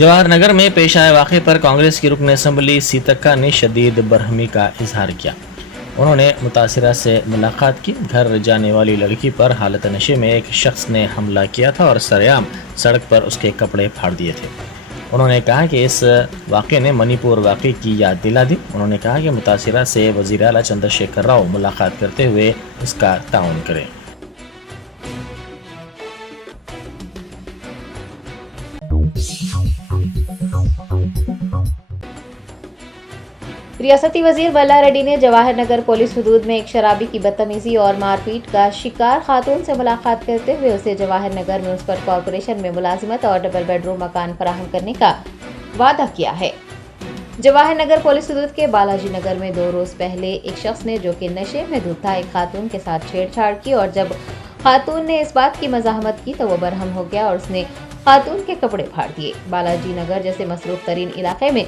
جواہر نگر میں پیش آئے واقعے پر کانگریس کی رکن اسمبلی سیتکا نے شدید برہمی کا اظہار کیا۔ انہوں نے متاثرہ سے ملاقات کی۔ گھر جانے والی لڑکی پر حالت نشے میں ایک شخص نے حملہ کیا تھا اور سرعام سڑک پر اس کے کپڑے پھاڑ دیے تھے۔ انہوں نے کہا کہ اس واقعے نے منی پور واقعے کی یاد دلا دی۔ انہوں نے کہا کہ متاثرہ سے وزیر اعلیٰ چندر شیکھر راؤ ملاقات کرتے ہوئے اس کا تعاون کریں۔ ریاستی وزیر ملا ریڈی نے جواہر نگر پولیس حدود میں ایک شرابی کی بدتمیزی اور مار پیٹ کا شکار خاتون سے ملاقات کرتے ہوئے اسے جواہر نگر میونسپل کارپوریشن میں ملازمت اور ڈبل بیڈ روم مکان فراہم کرنے کا وعدہ کیا ہے۔ جواہر نگر پولیس حدود کے بالاجی نگر میں 2 روز پہلے ایک شخص نے جو کہ نشے میں دھت تھا ایک خاتون کے ساتھ چھیڑ چھاڑ کی اور جب خاتون نے اس بات کی مزاحمت کی تو وہ برہم ہو گیا اور اس نے خاتون کے کپڑے پھاڑ دیے۔ بالاجی نگر جیسے مصروف ترین علاقے میں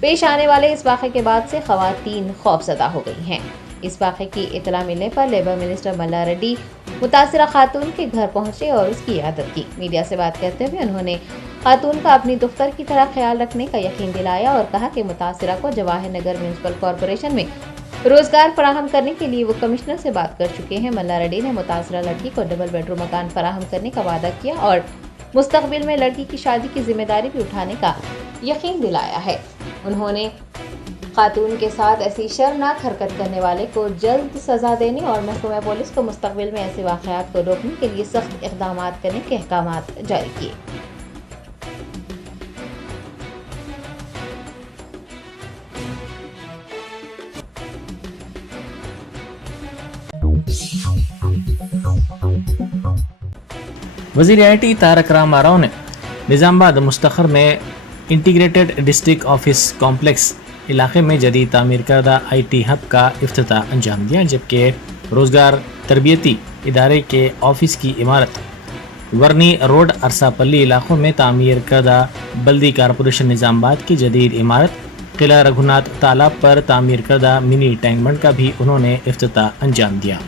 پیش آنے والے اس واقعے کے بعد سے خواتین خوفزدہ ہو گئی ہیں۔ اس واقعے کی اطلاع ملنے پر لیبر منسٹر ملا ریڈی متاثرہ خاتون کے گھر پہنچے اور اس کی عیادت کی۔ میڈیا سے بات کرتے ہوئے انہوں نے خاتون کا اپنی دختر کی طرح خیال رکھنے کا یقین دلایا اور کہا کہ متاثرہ کو جواہر نگر میونسپل کارپوریشن میں روزگار فراہم کرنے کے لیے وہ کمشنر سے بات کر چکے ہیں۔ ملا ریڈی نے متاثرہ لڑکی کو ڈبل بیڈ روم مکان فراہم کرنے کا وعدہ کیا اور مستقبل میں لڑکی کی شادی کی ذمہ داری بھی اٹھانے کا یقین دلایا ہے۔ انہوں نے خاتون کے ساتھ ایسی شرمناک حرکت کرنے والے کو جلد سزا دینے اور محکمہ پولیس کو مستقبل میں ایسے واقعات کو روکنے کے لیے سخت اقدامات کرنے کے احکامات جاری کیے۔ وزیر آئی ٹی تارک راما راؤ نے نظام آباد مستخر میں انٹیگریٹڈ ڈسٹرکٹ آفس کمپلیکس علاقے میں جدید تعمیر کردہ آئی ٹی ہب کا افتتاح انجام دیا، جبکہ روزگار تربیتی ادارے کے آفس کی عمارت ورنی روڈ ارسا پلی علاقوں میں تعمیر کردہ بلدی کارپوریشن نظام آباد کی جدید عمارت قلعہ رگھوناتھ تالاب پر تعمیر کردہ منی ٹینک بنڈ کا بھی انہوں نے افتتاح انجام دیا۔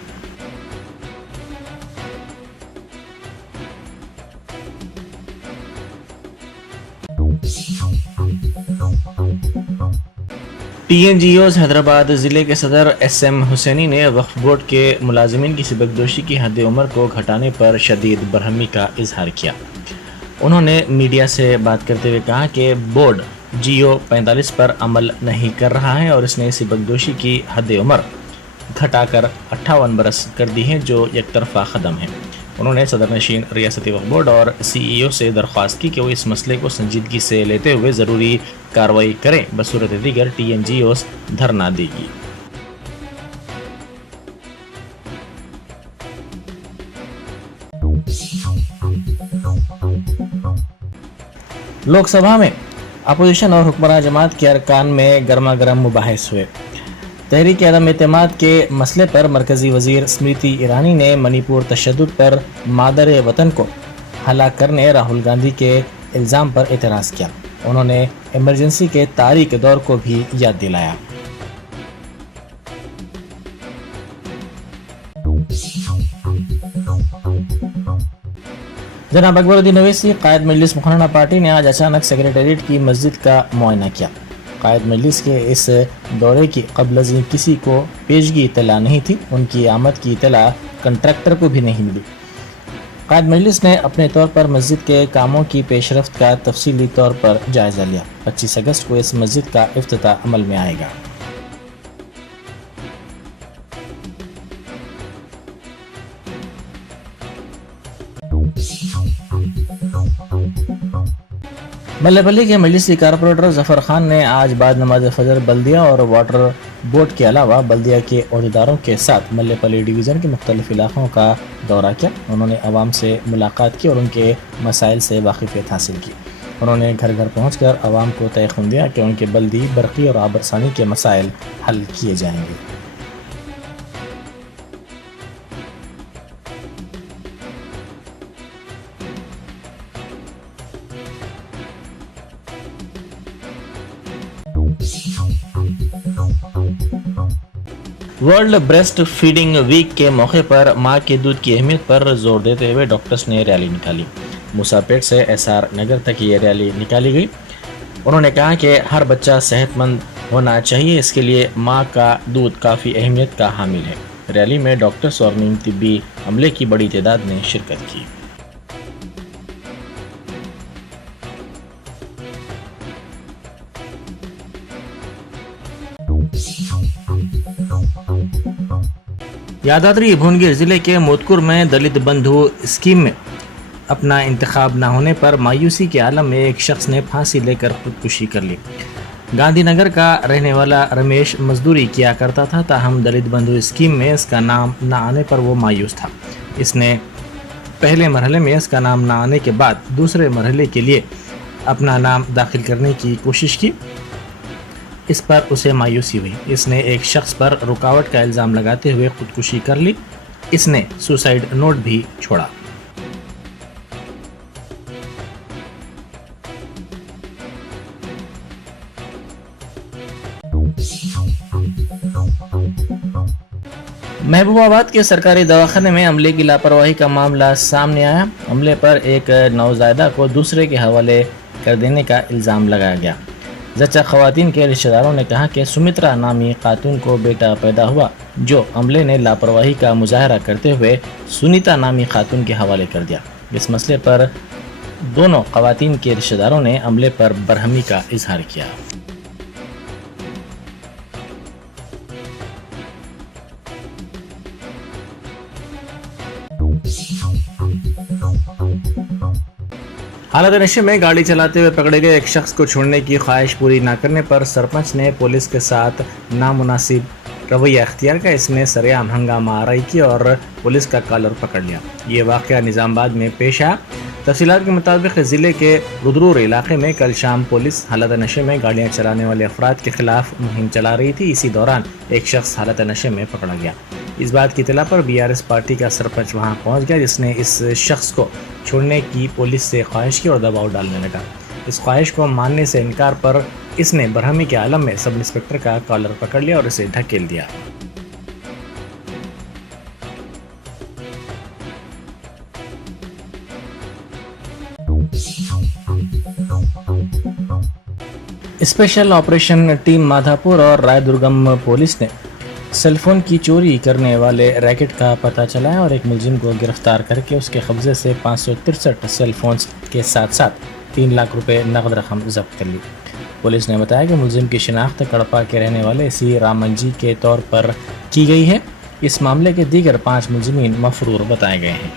T N G Os Hyderabad ضلع کے صدر ایس ایم حسینی نے وقف بورڈ کے ملازمین کی سبکدوشی کی حد عمر کو گھٹانے پر شدید برہمی کا اظہار کیا۔ انہوں نے میڈیا سے بات کرتے ہوئے کہا کہ بورڈ جی او 45 پر عمل نہیں کر رہا ہے اور اس نے سبکدوشی کی حد عمر گھٹا کر 58 برس کر دی ہے، جو یک طرفہ قدم ہے۔ انہوں نے صدر نشین ریاستی وقف بورڈ اور سی ای او سے درخواست کی کہ وہ اس مسئلے کو سنجیدگی سے لیتے ہوئے ضروری کارروائی کریں، بصورت دیگر ٹی این جی اوز دھرنا دے گی۔ لوک سبھا میں اپوزیشن اور حکمراں جماعت کے ارکان میں گرما گرم مباحث ہوئے۔ تحریک عدم اعتماد کے مسئلے پر مرکزی وزیر اسمرتی ایرانی نے منی پور تشدد پر مادر وطن کو ہلاک کرنے راہل گاندھی کے الزام پر اعتراض کیا۔ انہوں نے ایمرجنسی کے تاریک دور کو بھی یاد دلایا۔ جناب اکبر الدین اویسی قائد مجلس مکھرانہ پارٹی نے آج اچانک سیکریٹریٹ کی مسجد کا معائنہ کیا۔ قائد مجلس کے اس دورے کی قبل ازیں کسی کو پیشگی اطلاع نہیں تھی، ان کی آمد کی اطلاع کنٹریکٹر کو بھی نہیں ملی۔ قائد مجلس نے اپنے طور پر مسجد کے کاموں کی پیش رفت کا تفصیلی طور پر جائزہ لیا۔ 25 اگست کو اس مسجد کا افتتاح عمل میں آئے گا۔ ملے پلی کے مجلسی کارپوریٹر ظفر خان نے آج بعد نماز فجر بلدیہ اور واٹر بورڈ کے علاوہ بلدیہ کے عہدیداروں کے ساتھ ملے پلی ڈویژن کے مختلف علاقوں کا دورہ کیا۔ انہوں نے عوام سے ملاقات کی اور ان کے مسائل سے واقفیت حاصل کی۔ انہوں نے گھر گھر پہنچ کر عوام کو تیقن دیا کہ ان کے بلدی، برقی اور آبرسانی کے مسائل حل کیے جائیں گے۔ ورلڈ بریسٹ فیڈنگ ویک کے موقع پر ماں کے دودھ کی اہمیت پر زور دیتے ہوئے ڈاکٹرز نے ریلی نکالی۔ موسیٰ پیٹ سے ایس آر نگر تک یہ ریلی نکالی گئی۔ انہوں نے کہا کہ ہر بچہ صحت مند ہونا چاہیے، اس کے لیے ماں کا دودھ کافی اہمیت کا حامل ہے۔ ریلی میں ڈاکٹرز اور نیم طبی عملے کی بڑی تعداد نے شرکت کی۔ یادادری بھونگیر ضلع کے موتکور میں دلت بندھو اسکیم میں اپنا انتخاب نہ ہونے پر مایوسی کے عالم میں ایک شخص نے پھانسی لے کر خودکشی کر لی۔ گاندھی نگر کا رہنے والا رمیش مزدوری کیا کرتا تھا، تاہم دلت بندھو اسکیم میں اس کا نام نہ آنے پر وہ مایوس تھا۔ اس نے پہلے مرحلے میں اس کا نام نہ آنے کے بعد دوسرے مرحلے کے لیے اپنا نام داخل کرنے کی کوشش کی، اس پر اسے مایوسی ہوئی۔ اس نے ایک شخص پر رکاوٹ کا الزام لگاتے ہوئے خودکشی کر لی۔ اس نے سوسائیڈ نوٹ بھی چھوڑا۔ محبوب آباد کے سرکاری دواخانے میں عملے کی لاپرواہی کا معاملہ سامنے آیا۔ عملے پر ایک نوزائیدہ کو دوسرے کے حوالے کر دینے کا الزام لگایا گیا۔ زچہ خواتین کے رشتہ داروں نے کہا کہ سمترا نامی خاتون کو بیٹا پیدا ہوا، جو عملے نے لاپرواہی کا مظاہرہ کرتے ہوئے سنیتا نامی خاتون کے حوالے کر دیا۔ اس مسئلے پر دونوں خواتین کے رشتہ داروں نے عملے پر برہمی کا اظہار کیا۔ حالت نشے میں گاڑی چلاتے ہوئے پکڑے گئے ایک شخص کو چھوڑنے کی خواہش پوری نہ کرنے پر سرپنچ نے پولیس کے ساتھ نامناسب رویہ اختیار کیا۔ اس نے سرعام ہنگامہ آرائی کی اور پولیس کا کالر پکڑ لیا۔ یہ واقعہ نظام آباد میں پیش آیا۔ تفصیلات کے مطابق ضلع کے رودرور علاقے میں کل شام پولیس حالت نشے میں گاڑیاں چلانے والے افراد کے خلاف مہم چلا رہی تھی۔ اسی دوران ایک شخص حالت نشے میں پکڑا گیا۔ اس بات کی اطلاع پر BRS پارٹی کا سرپنچ وہاں پہنچ گیا، جس نے اس شخص کو چھوڑنے کی پولیس سے خواہش کی اور دباؤ ڈالنے لگا۔ اس خواہش کو ماننے سے انکار پر اس نے برہمی کے عالم میں سب انسپکٹر کا کالر پکڑ لیا اور اسے دھکیل دیا۔ اسپیشل آپریشن ٹیم مادھاپور اور رائے درگم پولیس نے سیل فون کی چوری کرنے والے ریکٹ کا پتہ چلایا اور ایک ملزم کو گرفتار کر کے اس کے قبضے سے 563 سیل فونز کے ساتھ ساتھ 3 لاکھ روپے نقد رقم ضبط کر لی۔ پولیس نے بتایا کہ ملزم کی شناخت کڑپا کے رہنے والے سی رامنجی کے طور پر کی گئی ہے۔ اس معاملے کے دیگر 5 ملزمین مفرور بتائے گئے ہیں۔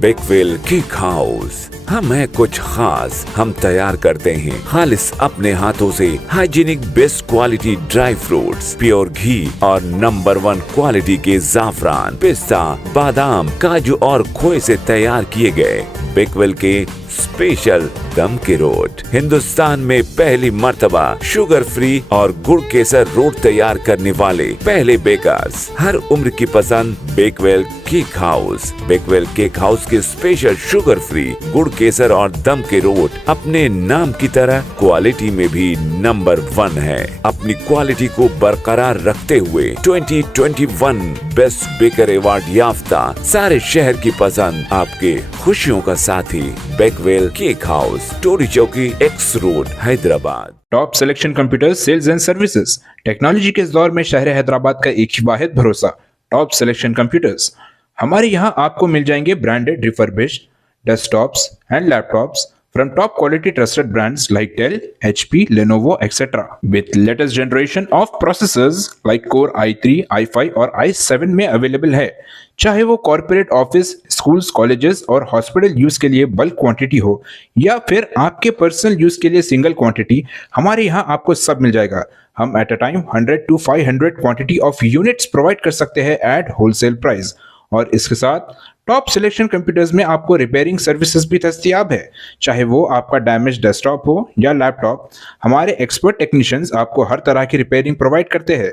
بیکویل کیک ہاؤس، ہم ہیں کچھ خاص، ہم تیار کرتے ہیں خالص اپنے ہاتھوں سے hygienic best quality dry fruits, pure گھی اور نمبر 1 کوالٹی کے زعفران، پستہ، بادام، کاجو اور کھوئے سے تیار کیے گئے بیکویل کے اسپیشل دم کے روٹ۔ ہندوستان میں پہلی مرتبہ شوگر فری اور گڑ کیسر روٹ تیار کرنے والے پہلے بیکرز، ہر عمر کی پسند بیکویل کیک ہاؤس۔ بیکویل کیک ہاؤس کے اسپیشل شوگر فری گڑ کیسر اور دم کے روٹ اپنے نام کی طرح کوالٹی میں بھی نمبر 1 ہے۔ اپنی کوالٹی کو برقرار رکھتے ہوئے 2021 بیسٹ بیکر ایوارڈ یافتہ سارے شہر کی پسند، آپ کے خوشیوں کا ساتھی بیکویل cake house, Toli Chowki, X road, Hyderabad. Top selection computer sales and services, technology کے اس دور میں شہر حیدرآباد کا ایک واحد بھروسہ ٹاپ سلیکشن کمپیوٹرز۔ ہمارے یہاں آپ کو مل جائیں گے branded refurbished desktops and laptops from top quality trusted brands like Dell, HP, Lenovo, etc. with latest generation of processors like Core i3, i5 اور i7 میں اویلیبل ہے۔ چاہے وہ کارپوریٹ آفس، اسکولز، کالجز اور hospital use کے لیے بلک quantity ہو یا پھر آپ کے پرسنل یوز کے لیے سنگل کوانٹٹی، ہمارے یہاں آپ کو سب مل جائے گا۔ ہم at a time 100 to 500 quantity of units provide کر سکتے ہیں ایٹ ہول سیل پرائز، اور اس کے ساتھ ٹاپ سلیکشن کمپیوٹرز میں آپ کو ریپیئرنگ سروسز بھی دستیاب ہے۔ چاہے وہ آپ کا ڈیمیج ڈیسک ٹاپ ہو یا لیپ ٹاپ، ہمارے ایکسپرٹ ٹیکنیشینز آپ کو ہر طرح کی ریپیئرنگ پرووائڈ کرتے ہیں،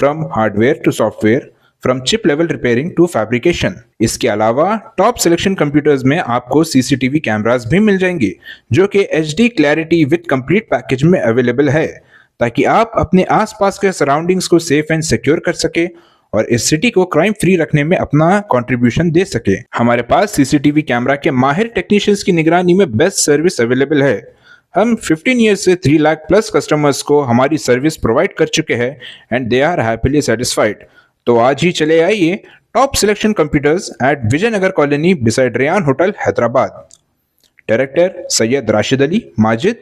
from hardware to software, from chip level repairing to fabrication. اس کے علاوہ ٹاپ سلیکشن کمپیوٹرز میں آپ کو CCTV کیمراز بھی مل جائیں گے جو کہ HD clarity with complete package میں اویلیبل ہے، تاکہ آپ اپنے آس پاس کے سراؤنڈنگز کو سیف اینڈ سیکیور کر سکیں اور اس سٹی کو کرائم فری رکھنے میں اپنا کنٹریبیوشن دے سکے۔ ہمارے پاس CCTV کیمرہ کے ماہر ٹیکنیشینز کی نگرانی میں بیسٹ سروس اویلیبل ہے۔ ہم 15 ایئرز سے 3 لاکھ پلس کسٹمرز کو ہماری سروس پرووائڈ کر چکے ہیں and they are happily satisfied. تو آج ہی چلے آئیے top selection computers at Vijay Nagar colony beside Ryan hotel Hyderabad. Director Syed Rashid Ali Majid,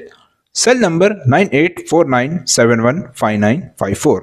cell number 9849715954۔